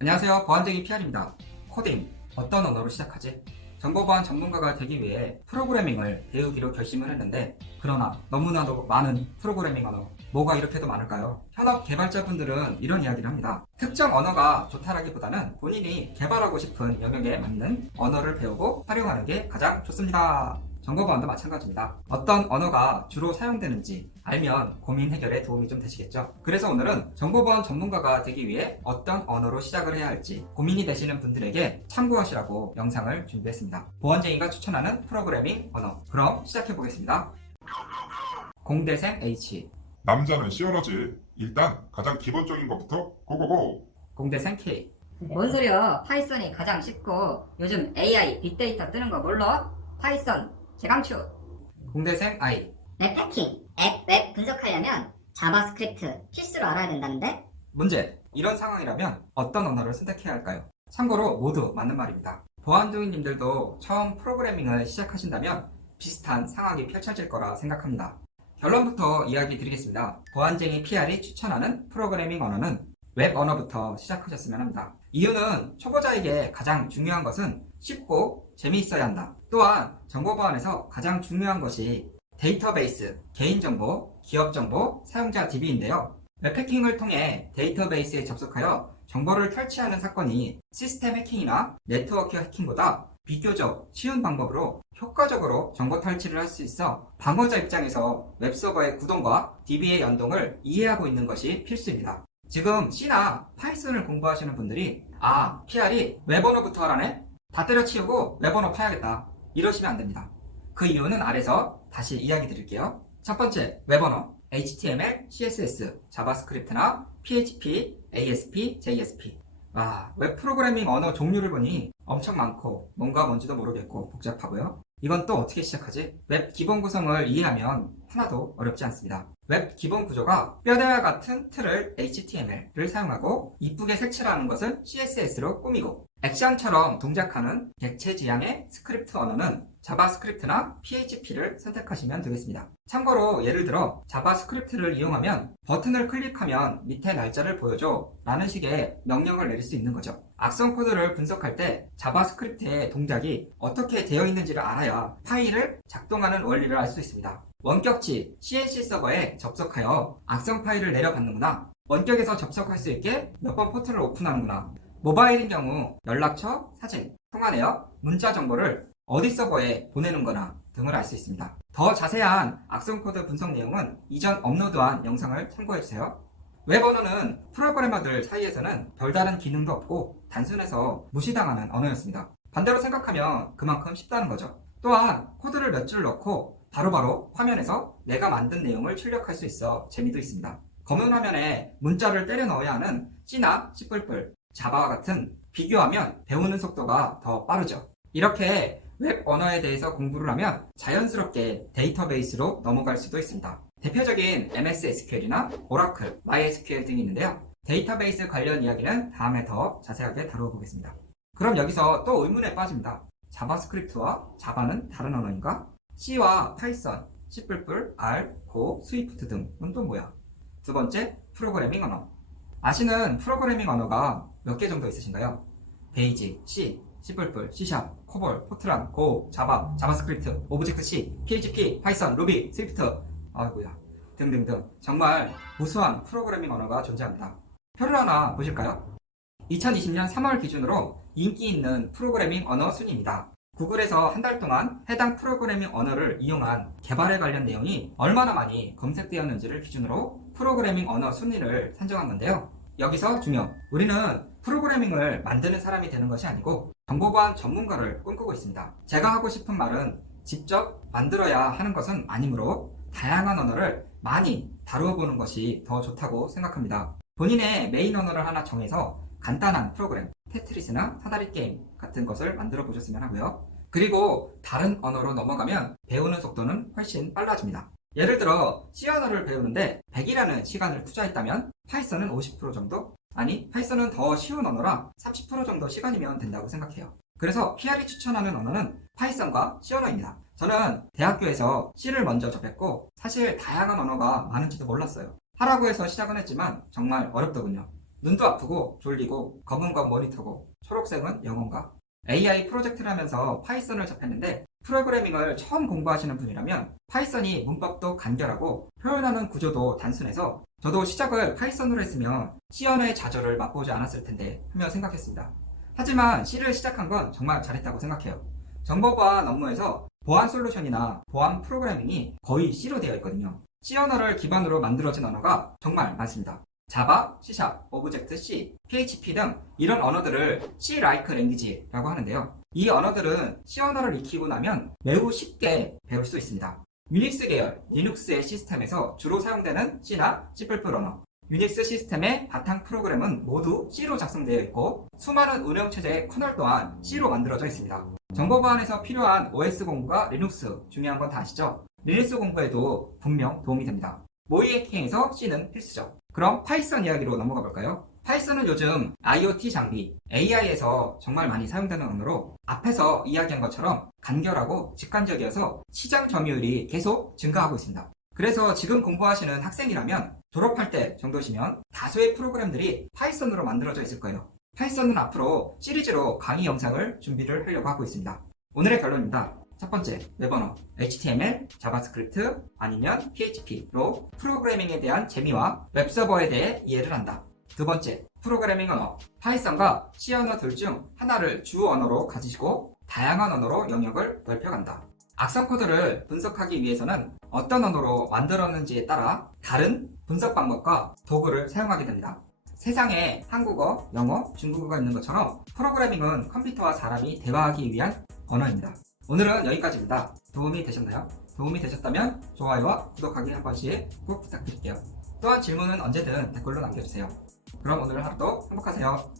안녕하세요. 보안쟁이 PR입니다. 코딩, 어떤 언어로 시작하지? 정보보안 전문가가 되기 위해 프로그래밍을 배우기로 결심을 했는데, 그러나 너무나도 많은 프로그래밍 언어, 뭐가 이렇게도 많을까요? 현업 개발자분들은 이런 이야기를 합니다. 특정 언어가 좋다라기보다는 본인이 개발하고 싶은 영역에 맞는 언어를 배우고 활용하는 게 가장 좋습니다. 정보보안도 마찬가지입니다. 어떤 언어가 주로 사용되는지 알면 고민 해결에 도움이 좀 되시겠죠? 그래서 오늘은 정보보안 전문가가 되기 위해 어떤 언어로 시작을 해야 할지 고민이 되시는 분들에게 참고하시라고 영상을 준비했습니다. 보안쟁이가 추천하는 프로그래밍 언어. 그럼 시작해 보겠습니다. 공대생 H, 남자는 시원하지. 일단 가장 기본적인 것부터 고고고. 공대생 K, 뭔 소리야? 파이썬이 가장 쉽고 요즘 AI, 빅데이터 뜨는 거 몰라? 파이썬 개강추. 공대생 I. 웹 해킹, 웹 분석하려면 자바스크립트 필수로 알아야 된다는데? 문제. 이런 상황이라면 어떤 언어를 선택해야 할까요? 참고로 모두 맞는 말입니다. 보안중위님들도 처음 프로그래밍을 시작하신다면 비슷한 상황이 펼쳐질 거라 생각합니다. 결론부터 이야기 드리겠습니다. 보안쟁이 PR이 추천하는 프로그래밍 언어는 웹 언어부터 시작하셨으면 합니다. 이유는 초보자에게 가장 중요한 것은 쉽고 재미있어야 한다. 또한 정보보안에서 가장 중요한 것이 데이터베이스, 개인정보, 기업정보, 사용자 DB인데요. 웹해킹을 통해 데이터베이스에 접속하여 정보를 탈취하는 사건이 시스템 해킹이나 네트워크 해킹보다 비교적 쉬운 방법으로 효과적으로 정보 탈취를 할 수 있어 방어자 입장에서 웹서버의 구동과 DB의 연동을 이해하고 있는 것이 필수입니다. 지금 C나 파이썬을 공부하시는 분들이 PR이 웹 언어부터 하라네? 다 때려치우고 웹 언어 파야겠다. 이러시면 안 됩니다. 그 이유는 아래서 다시 이야기 드릴게요. 첫 번째, 웹 언어. HTML, CSS, 자바스크립트나 PHP, ASP, JSP. 웹 프로그래밍 언어 종류를 보니 엄청 많고 뭔가 뭔지도 모르겠고 복잡하고요. 이건 또 어떻게 시작하지? 웹 기본 구성을 이해하면 하나도 어렵지 않습니다. 웹 기본 구조가 뼈대와 같은 틀을 HTML을 사용하고 이쁘게 색칠하는 것은 CSS로 꾸미고 액션처럼 동작하는 객체 지향의 스크립트 언어는 자바스크립트나 PHP를 선택하시면 되겠습니다. 참고로 예를 들어 자바스크립트를 이용하면 버튼을 클릭하면 밑에 날짜를 보여줘 라는 식의 명령을 내릴 수 있는 거죠. 악성 코드를 분석할 때 자바스크립트의 동작이 어떻게 되어 있는지를 알아야 파일을 작동하는 원리를 알 수 있습니다. 원격지 CNC 서버에 접속하여 악성 파일을 내려받는구나. 원격에서 접속할 수 있게 몇 번 포트를 오픈하는구나. 모바일인 경우 연락처, 사진, 통화 내역, 문자 정보를 어디 서버에 보내는 거나 등을 알 수 있습니다. 더 자세한 악성 코드 분석 내용은 이전 업로드한 영상을 참고해주세요. 웹 언어는 프로그래머들 사이에서는 별다른 기능도 없고 단순해서 무시당하는 언어였습니다. 반대로 생각하면 그만큼 쉽다는 거죠. 또한 코드를 몇 줄 넣고 바로바로 화면에서 내가 만든 내용을 출력할 수 있어 재미도 있습니다. 검은 화면에 문자를 때려 넣어야 하는 C나 C++, 자바와 같은 비교하면 배우는 속도가 더 빠르죠. 이렇게 웹 언어에 대해서 공부를 하면 자연스럽게 데이터베이스로 넘어갈 수도 있습니다. 대표적인 MS SQL이나 오라클, MySQL 등이 있는데요. 데이터베이스 관련 이야기는 다음에 더 자세하게 다루어 보겠습니다. 그럼 여기서 또 의문에 빠집니다. 자바스크립트와 자바는 다른 언어인가? C와 파이썬, C++, R, Go, 스위프트 등은 또 뭐야? 두 번째, 프로그래밍 언어. 아시는 프로그래밍 언어가 몇 개 정도 있으신가요? 베이직, C, C++, C#, 코볼, 포트란, Go, 자바, 자바스크립트, 오브젝트 C, PHP, 파이썬, 루비, 스위프트, 등등등 정말 무수한 프로그래밍 언어가 존재합니다. 표를 하나 보실까요? 2020년 3월 기준으로 인기 있는 프로그래밍 언어 순위입니다. 구글에서 한 달 동안 해당 프로그래밍 언어를 이용한 개발에 관련 내용이 얼마나 많이 검색되었는지를 기준으로 프로그래밍 언어 순위를 산정한 건데요. 여기서 중요, 우리는 프로그래밍을 만드는 사람이 되는 것이 아니고 정보보안 전문가를 꿈꾸고 있습니다. 제가 하고 싶은 말은 직접 만들어야 하는 것은 아니므로 다양한 언어를 많이 다루어 보는 것이 더 좋다고 생각합니다. 본인의 메인 언어를 하나 정해서 간단한 프로그램, 테트리스나 사다리 게임 같은 것을 만들어 보셨으면 하고요. 그리고 다른 언어로 넘어가면 배우는 속도는 훨씬 빨라집니다. 예를 들어 C 언어를 배우는데 100이라는 시간을 투자했다면 파이썬은 50% 정도? 아니, 파이썬은 더 쉬운 언어라 30% 정도 시간이면 된다고 생각해요. 그래서 PR이 추천하는 언어는 파이썬과 C 언어입니다. 저는 대학교에서 C를 먼저 접했고 사실 다양한 언어가 많은지도 몰랐어요. 하라고 해서 시작은 했지만 정말 어렵더군요. 눈도 아프고 졸리고 검은 건 모니터고 초록색은 영어인가? AI 프로젝트를 하면서 파이썬을 접했는데 프로그래밍을 처음 공부하시는 분이라면 파이썬이 문법도 간결하고 표현하는 구조도 단순해서 저도 시작을 파이썬으로 했으면 C 언어의 좌절을 맛보지 않았을 텐데 하며 생각했습니다. 하지만 C를 시작한 건 정말 잘했다고 생각해요. 정보보안 업무에서 보안 솔루션이나 보안 프로그래밍이 거의 C로 되어 있거든요. C 언어를 기반으로 만들어진 언어가 정말 많습니다. 자바, C#, 오브젝트-C, PHP 등 이런 언어들을 C-like 랭귀지라고 하는데요. 이 언어들은 C 언어를 익히고 나면 매우 쉽게 배울 수 있습니다. 유닉스 계열, 리눅스의 시스템에서 주로 사용되는 C나 C++ 언어, 유닉스 시스템의 바탕 프로그램은 모두 C로 작성되어 있고 수많은 운영체제의 커널 또한 C로 만들어져 있습니다. 정보보안에서 필요한 OS 공부가 리눅스, 중요한 건 다 아시죠? 리눅스 공부에도 분명 도움이 됩니다. 모의 해킹에서 C는 필수죠. 그럼 파이썬 이야기로 넘어가 볼까요? 파이썬은 요즘 IoT 장비, AI에서 정말 많이 사용되는 언어로 앞에서 이야기한 것처럼 간결하고 직관적이어서 시장 점유율이 계속 증가하고 있습니다. 그래서 지금 공부하시는 학생이라면 졸업할 때 정도시면 다수의 프로그램들이 파이썬으로 만들어져 있을 거예요. 파이썬은 앞으로 시리즈로 강의 영상을 준비를 하려고 하고 있습니다. 오늘의 결론입니다. 첫 번째, 웹 언어, HTML, 자바스크립트 아니면 PHP로 프로그래밍에 대한 재미와 웹서버에 대해 이해를 한다. 두 번째, 프로그래밍 언어, 파이썬과 C 언어 둘 중 하나를 주 언어로 가지시고 다양한 언어로 영역을 넓혀간다. 악성 코드를 분석하기 위해서는 어떤 언어로 만들었는지에 따라 다른 분석 방법과 도구를 사용하게 됩니다. 세상에 한국어, 영어, 중국어가 있는 것처럼 프로그래밍은 컴퓨터와 사람이 대화하기 위한 언어입니다. 오늘은 여기까지입니다. 도움이 되셨나요? 도움이 되셨다면 좋아요와 구독하기 한 번씩 꼭 부탁드릴게요. 또한 질문은 언제든 댓글로 남겨주세요. 그럼 오늘 하루도 행복하세요.